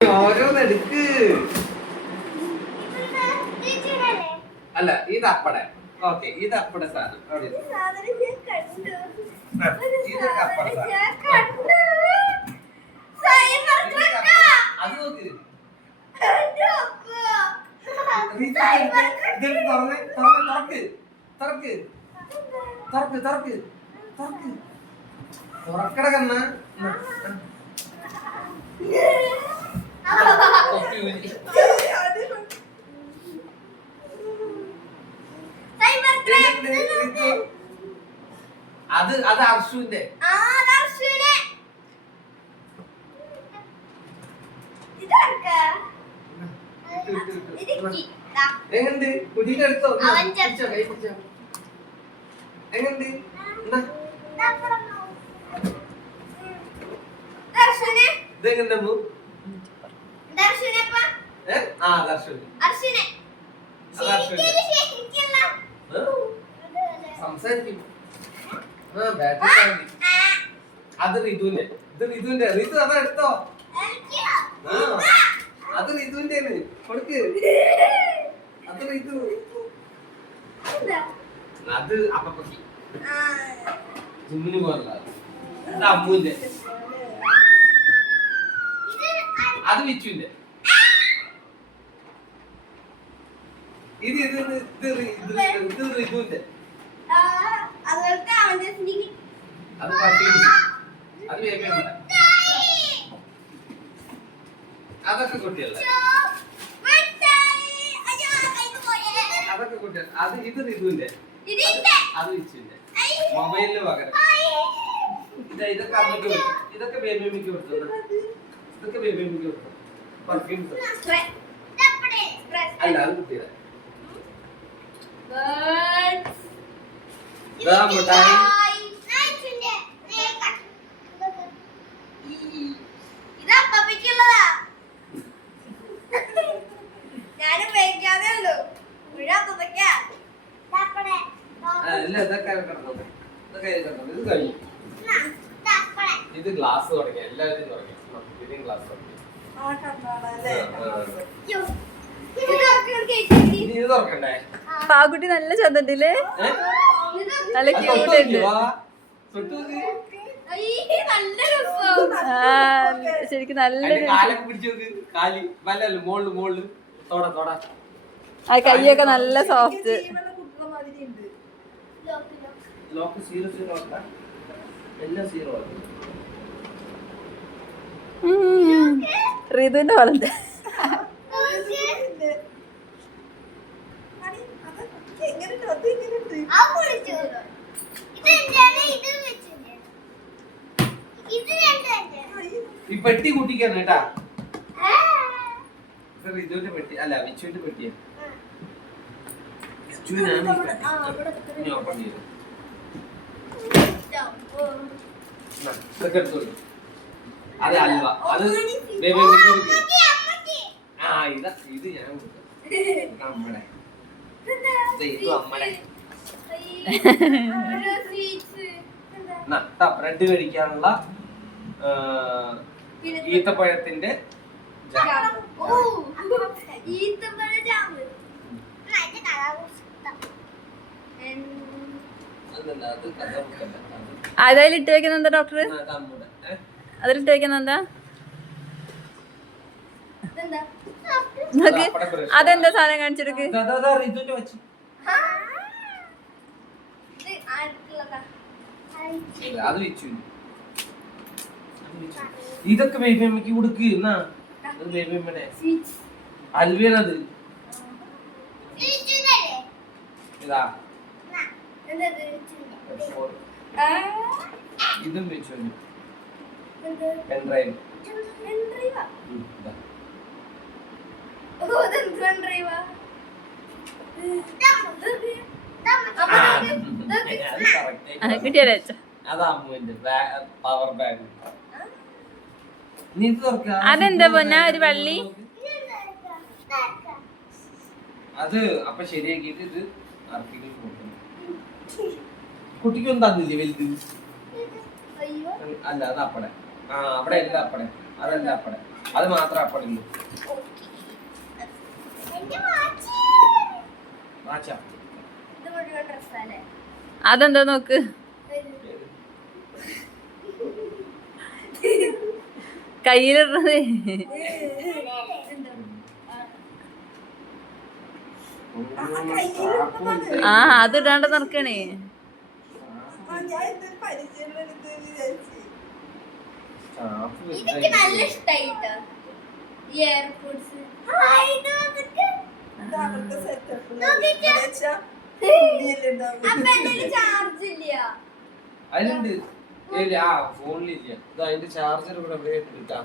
ഓരോന്നെടുക്ക്. അല്ല ഇത് അപ്പടെ. ഓക്കെ ഇത് അപ്പടെ സാധനം. ഇത് അപ്പടെ അത് നോക്ക്. തുറക്കട കണ്ണ അത് അത് അർഷുവിന്റെ എങ്ങണ്ട് കുട്ടീനെ എടുത്തോ എങ്ങണ്ട് ഇതെങ്ങനെ സംസാരിക്കും. അത് റിതുവിന്റെ ഇത് റിതുവിന്റെ റിതു അതാ എടുത്തോ. അത് റിതുവിന്റെ കൊടുക്ക്. അത് റിതു അത് അപ്പക്കി ജിമ്മിന് പോകണ്ട. അത് അമ്മുവിന്റെ അത് വിച്ചുവിന്റെ ഇത് ഇത് ഇത് ഇത് റിതുവിന്റെ അത് അത് അതൊക്കെ കുട്ടിയല്ലേ അതൊക്കെ കുട്ടികൾ. അത് ഇത് റിതുവിന്റെ അത് വിച്ചുവിന്റെ മൊബൈലിന് പകരം ഇതൊക്കെ അമ്മയ്ക്ക് കൊടുത്തു. ഇതൊക്കെ ബേബി അമ്മയ്ക്ക് കൊടുത്തു. ഇതൊക്കെ ബേബി അമ്മയ്ക്ക് കൊടുത്തു. പെർഫ്യൂംസ് അല്ല അത് കുട്ടികളെ മിഠായി ഇത് ഗ്ലാസ് തുടങ്ങി എല്ലാവരും തുടങ്ങി ഗ്ലാസ് തുടങ്ങി. ഇത് തുറക്കണ്ടേ? പാകുട്ടി നല്ല ചന്തത്തില് നല്ല ക്യൂട്ടുണ്ട്. ശരിക്കും നല്ല ആ കൈയൊക്കെ നല്ല സോഫ്റ്റ്. റിതുവിന്റെ വളർന്ന് ഈ പെട്ടി കൂട്ടിക്കാണ് കേട്ടാ. റിതുവിന്റെ പെട്ടി അല്ല വിച്ചുവിന്റെ പെട്ടിയാ. അത് അൽവ അത് ആ ഇതാ ഇത് ഞാൻ നമ്മുടെ ബ്രെഡ് കഴിക്കാനുള്ള ഈത്തപ്പഴത്തിന്റെ അതിലിട്ട് വെക്കുന്ന എന്താ ഡോക്ടർ? അതിലിട്ട് വെക്കുന്ന എന്താ? അതെന്താ സാധനം കാണിച്ചെടുക്ക്. ഇതൊക്കെ ബേബി അമ്മയ്ക്ക് കൊടുക്ക്. എന്നാ ബേബി അമ്മയുടെ അൽവിയനത് ഇതാ ഇതും വെച്ചു പെൻഡ്രൈവ്. അതെന്താ പൊന്ന ഒരു വള്ളി? അത് അപ്പൊ ശരിയാക്കിട്ട് ഇത് കുട്ടിക്കൊന്നും തന്നില്ലേ വലുത്? അല്ല അത് അപ്പടെ. ആ അവിടെ അല്ല അപ്പടെ. അതല്ല അപ്പടെ. അത് മാത്രം അപ്പടിന്നു മാച്ചാ അതെന്താ നോക്ക്. കയ്യിലിടുന്നത് ആ അതിടാണ്ട് നടക്കണേ. എനിക്ക് നല്ല ഇഷ്ടായിട്ടോ ഈ എയർപോർട്സ്. ചാർജ് ഇല്ല അതിലുണ്ട്. ആ ഫോണിലില്ല. ഇത് അതിന്റെ ചാർജർ ഇവിടെ എവിടെ ഇട്ടാ.